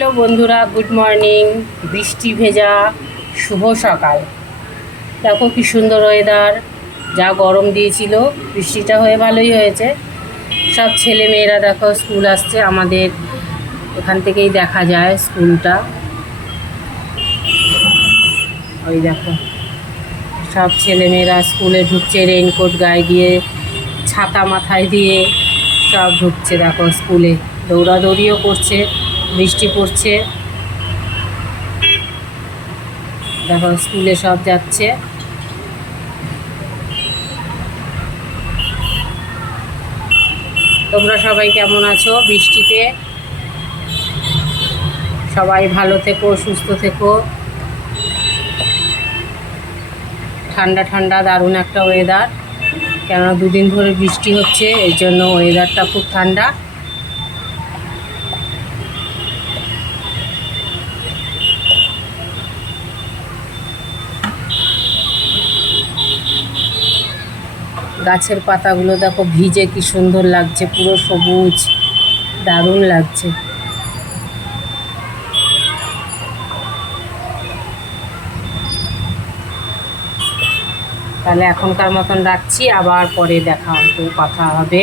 Hello বন্ধুরা, good morning. বৃষ্টি ভেজা শুভ সকাল। দেখো কি সুন্দর ওয়েদার। যা গরম দিয়েছিল, বৃষ্টিটা হয়ে ভালোই হয়েছে। সব ছেলে মেয়েরা দেখো স্কুল আসছে। আমাদের এখান থেকেই দেখা যায় স্কুলটা। ওই দেখো সব ছেলে মেয়েরা স্কুলে ঢুকছে, রেইনকোট গায়ে দিয়ে, ছাতা মাথায় দিয়ে সব ঢুকছে দেখো স্কুলে। দৌড়াদৌড়িও করছে, বৃষ্টি পড়ছে। দেখো স্কুলে সব যাচ্ছে। তোমরা সবাই কেমন আছো? বৃষ্টিতে সবাই ভালো থেকো, সুস্থ থেকো। ঠান্ডা ঠান্ডা দারুণ একটা ওয়েদার। কেননা দুদিন ধরে বৃষ্টি হচ্ছে, এর জন্য ওয়েদারটা খুব ঠান্ডা। গাছের পাতাগুলো দেখো ভিজে কি সুন্দর লাগছে, পুরো সবুজ, দারুণ লাগছে। তাহলে এখনকার মতন রাখছি, আবার পরে কথা হবে।